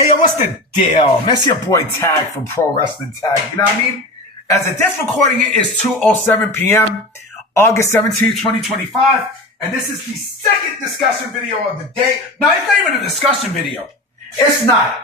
Hey, yo, what's the deal? That's your boy Tag from Pro Wrestling Tag. You know what I mean? As of this recording, it is 2:07 p.m., August 17th, 2025. And this is the second discussion video of the day. No, it's not even a discussion video. It's not.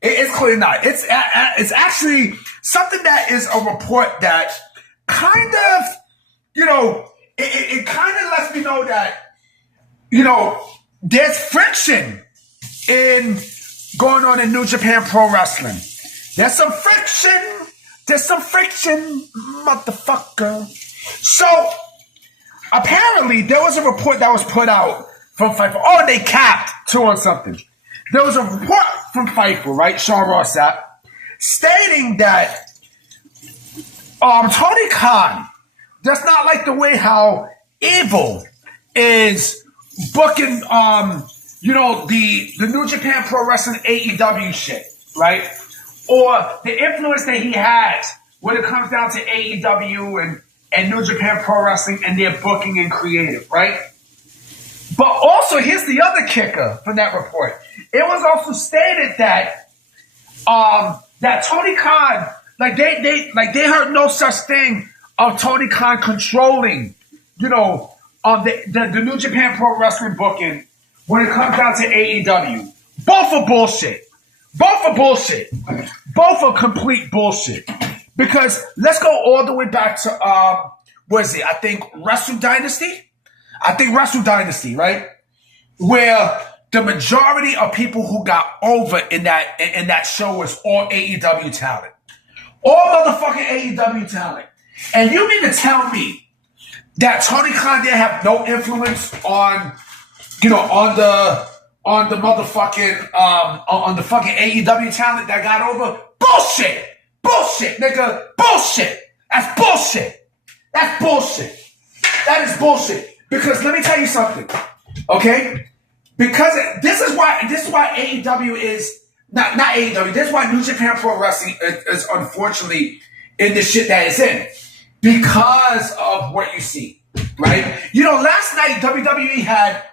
It's clearly not. It's actually something that is a report that kind of, it kind of lets me know that, there's friction in going on in New Japan Pro Wrestling. There's some friction, motherfucker. So, apparently, there was a report that was put out from Fightful. Oh, they capped, too, on something. There was a report from Fightful, right? Sean Ross Sapp, stating that Tony Khan does not like the way how Evil is booking, the New Japan Pro Wrestling AEW shit, right? Or the influence that he has when it comes down to AEW and New Japan Pro Wrestling and their booking and creative, right? But also, here's the other kicker from that report. It was also stated that that Tony Khan, they heard no such thing of Tony Khan controlling, the New Japan Pro Wrestling booking when it comes down to AEW. Both are bullshit. Both are complete bullshit. Because let's go all the way back to I think Wrestle Dynasty, right? Where the majority of people who got over in that show was all AEW talent. All motherfucking AEW talent. And you mean to tell me that Tony Khan didn't have no influence on the motherfucking on the fucking AEW talent that got over? Bullshit, nigga, bullshit. That's bullshit. That is bullshit. Because let me tell you something, okay? Because this is why AEW is not AEW. This is why New Japan Pro Wrestling is unfortunately in the shit that it's in, because of what you see, right? Last night WWE had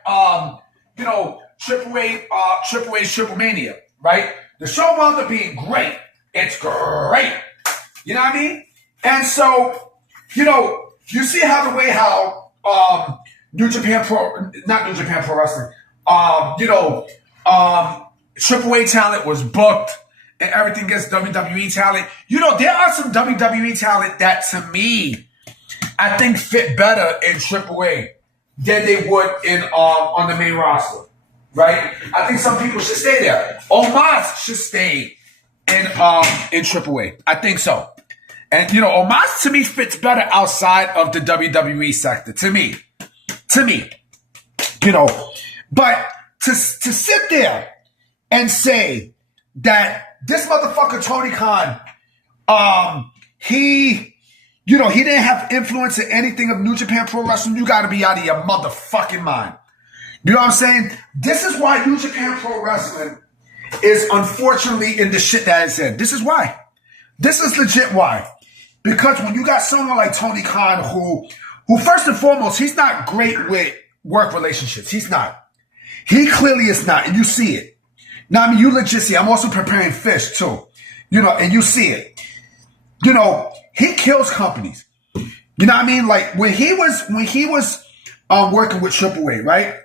Triple H's Triple Mania, right? The show wound up being great. It's great. You know what I mean? And so, you see how New Japan Pro, not New Japan Pro Wrestling, Triple A talent was booked and everything against WWE talent. There are some WWE talent that, to me, I think fit better in Triple A than they would in on the main roster, right? I think some people should stay there. Omos should stay in Triple A. I think so. And, Omos, to me, fits better outside of the WWE sector, to me. But to sit there and say that this motherfucker Tony Khan, he didn't have influence in anything of New Japan Pro Wrestling, you gotta be out of your motherfucking mind. You know what I'm saying? This is why New Japan Pro Wrestling is unfortunately in the shit that it's in. This is why. This is legit why. Because when you got someone like Tony Khan who first and foremost, he's not great with work relationships. He's not. He clearly is not, and you see it. Now, you legit see it. I'm also preparing fish, too. And you see it. He kills companies. You know what I mean? Like, when he was working with Triple A, right?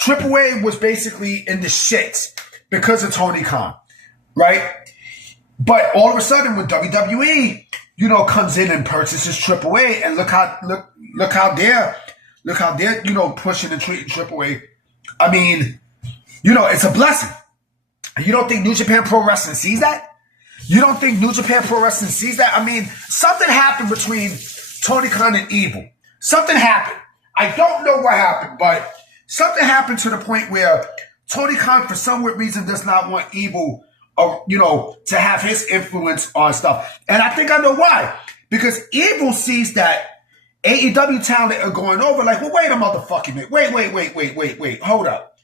Triple A was basically in the shits because of Tony Khan, right? But all of a sudden, when WWE, comes in and purchases Triple A, and look how they're pushing and treating Triple A. I mean, it's a blessing. You don't think New Japan Pro Wrestling sees that? You don't think New Japan Pro Wrestling sees that? I mean, something happened between Tony Khan and Evil. Something happened. I don't know what happened, but something happened to the point where Tony Khan, for some weird reason, does not want Evil, to have his influence on stuff. And I think I know why. Because Evil sees that AEW talent are going over, like, well, wait a motherfucking minute. Wait. Hold up.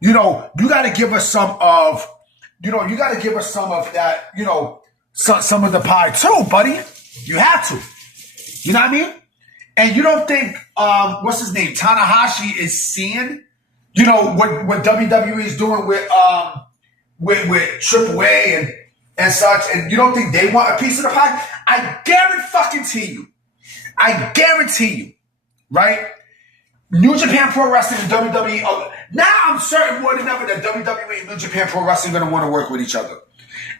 You got to give us some of, that, some of the pie too, buddy. You have to. You know what I mean? And you don't think, what's his name? Tanahashi is seeing, what WWE is doing with with Triple A and such, and you don't think they want a piece of the pie? I guarantee you, right? New Japan Pro Wrestling and WWE. Now I'm certain more than ever that WWE and New Japan Pro Wrestling are going to want to work with each other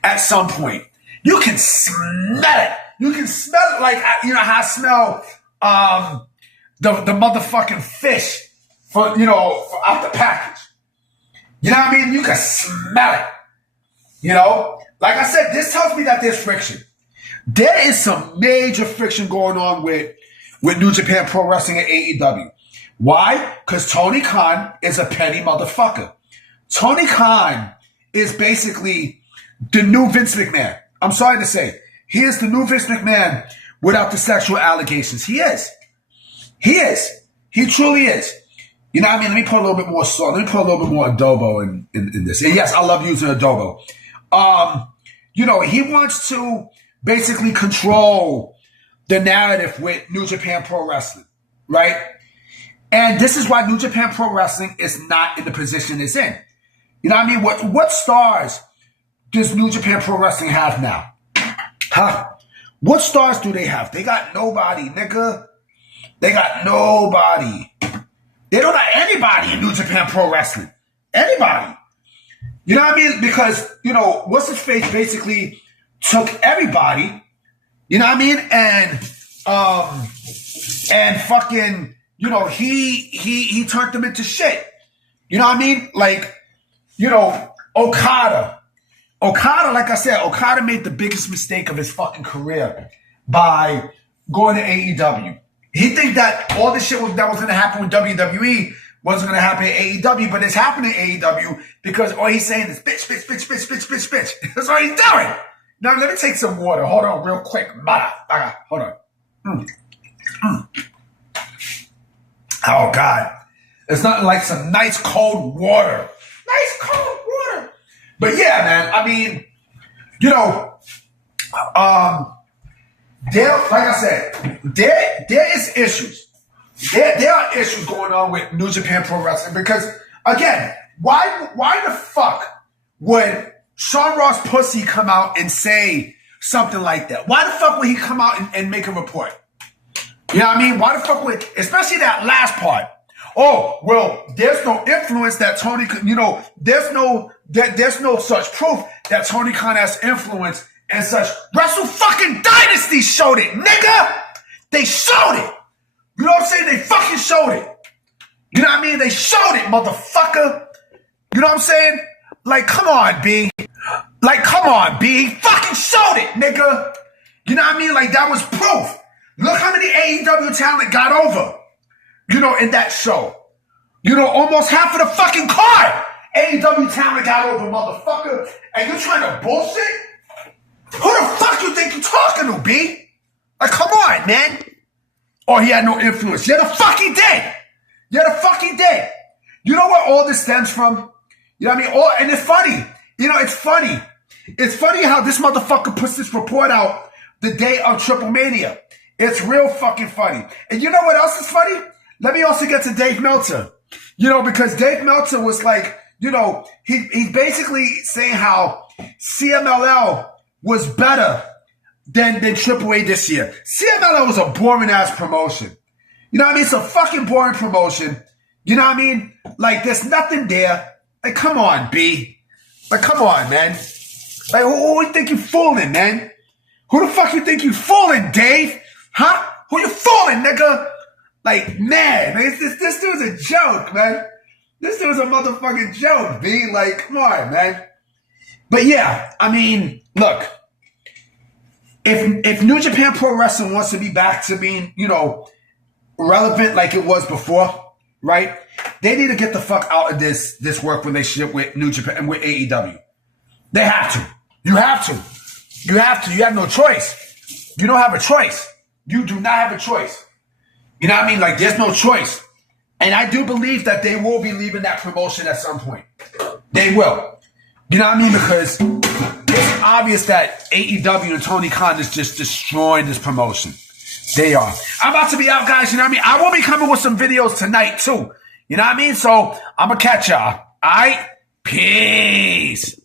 at some point. You can smell it. You can smell it like, you know how I smell the motherfucking fish for out the package. You know what I mean? You can smell it. You know? Like I said, this tells me that there's friction. There is some major friction going on with New Japan Pro Wrestling and AEW. Why? Because Tony Khan is a petty motherfucker. Tony Khan is basically the new Vince McMahon. I'm sorry to say. He is the new Vince McMahon without the sexual allegations. He is. He is. He truly is. You know what I mean? Let me put a little bit more salt. Let me put a little bit more adobo in this. And yes, I love using adobo. He wants to basically control the narrative with New Japan Pro Wrestling, right? And this is why New Japan Pro Wrestling is not in the position it's in. You know what I mean? What stars does New Japan Pro Wrestling have now? Huh? What stars do they have? They got nobody, nigga. They got nobody. They don't have anybody in New Japan Pro Wrestling. Anybody. You know what I mean? Because, what's his face basically took everybody, you know what I mean? And fucking, he turned them into shit. You know what I mean? Like, Okada, like I said, Okada made the biggest mistake of his fucking career by going to AEW. He think that all this shit that was going to happen with WWE wasn't going to happen at AEW, but it's happening at AEW because all he's saying is bitch, bitch, bitch, bitch, bitch, bitch, bitch. That's all he's doing. Now, let me take some water. Hold on real quick. Hold on. Oh, God. It's nothing like some nice cold water. Nice cold water. But yeah, man, I mean, like I said, there is issues. There are issues going on with New Japan Pro Wrestling because, again, why the fuck would Sean Ross Pussy come out and say something like that? Why the fuck would he come out and make a report? You know what I mean? Why the fuck would, especially that last part? Oh, well, there's no influence that Tony, there's no such proof that Tony Khan has influence and such. Wrestle fucking Dynasty showed it, nigga! They showed it! You know what I'm saying? They fucking showed it. You know what I mean? They showed it, motherfucker. You know what I'm saying? Like, come on, B. Like, come on, B. He fucking showed it, nigga. You know what I mean? Like, that was proof. Look how many AEW talent got over, in that show. Almost half of the fucking card. AEW talent got over, motherfucker. And you're trying to bullshit? Who the fuck you think you're talking to, B? Like, come on, man. Or he had no influence. Yeah, the fuck he did. Yeah, the fuck he did. You know where all this stems from? You know what I mean? And it's funny. It's funny. It's funny how this motherfucker puts this report out the day of Triple Mania. It's real fucking funny. And you know what else is funny? Let me also get to Dave Meltzer. Because Dave Meltzer was like, he's basically saying how CMLL was better than AAA this year. CMLL was a boring ass promotion. You know what I mean? It's a fucking boring promotion. You know what I mean? Like, there's nothing there. Like, come on, B. Like, come on, man. Like, who you think you fooling, man? Who the fuck you think you fooling, Dave? Huh? Who you fooling, nigga? Like, man, this dude's a joke, man. This dude's a motherfucking joke, B. Like, come on, man. But yeah, I mean, look. If New Japan Pro Wrestling wants to be back to being, relevant like it was before, right? They need to get the fuck out of this work relationship with New Japan and with AEW. They have to. You have to. You have to. You have no choice. You don't have a choice. You do not have a choice. You know what I mean? Like, there's no choice. And I do believe that they will be leaving that promotion at some point. They will. You know what I mean? Because it's obvious that AEW and Tony Khan is just destroying this promotion. They are. I'm about to be out, guys. You know what I mean? I will be coming with some videos tonight, too. You know what I mean? So, I'm going to catch y'all. All right? Peace.